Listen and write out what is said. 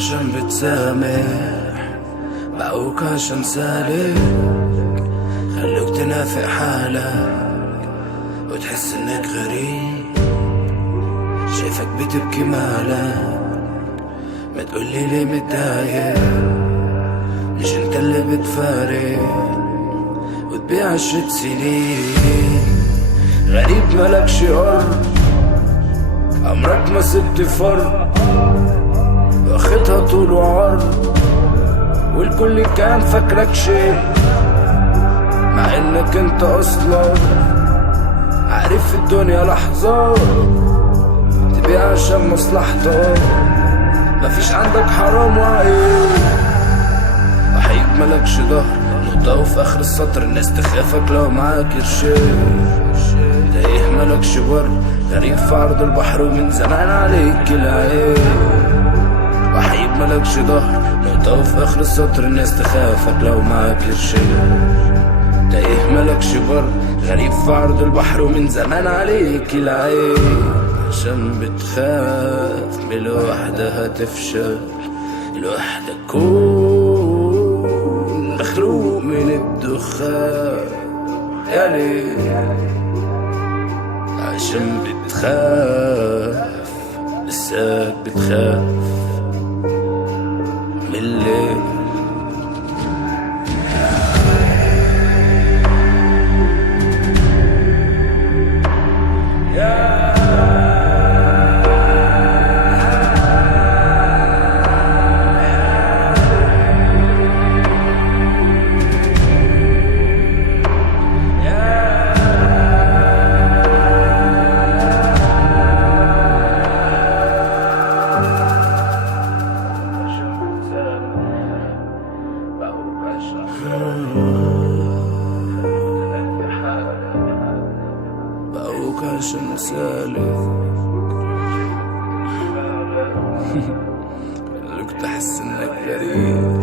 عشان بتسامح، بقوك عشان سالك، خلوك تنافق حالك وتحس انك غريب، شايفك بتبكي مالك، ما تقولي ليه متضايق، مش انت اللي بتفارق وتبيع 10 سنين، غريب ملكش أرض، عمرك ما سبت فرد، واخدها طول وعرض، والكل كان فاكرك شيء، مع انك انت اصلا عارف الدنيا لحظات تبيع عشان مصلحتك، مفيش عندك حرام وعيب، وحيد ملكش ظهر، نقطة وفي اخر السطر الناس تخافك لو معاك قرشين، تايه ملكش بر، غريب في عرض البحر ومن زمان عليك العين، وحيد ملكش ظهر، نقطة وفي اخر السطر الناس تخافك لو معاك قرشين، تايه ملكش بر، غريب في عرض البحر ومن زمان عليك العين، عشان بتخاف من الوحدة هتفشل، الوحدة تكون مخلوق من الدخان يا ليه، عشان بتخاف لساك بتخاف من الليل. بقوك عشان سالك خلوك تحس انك غريب.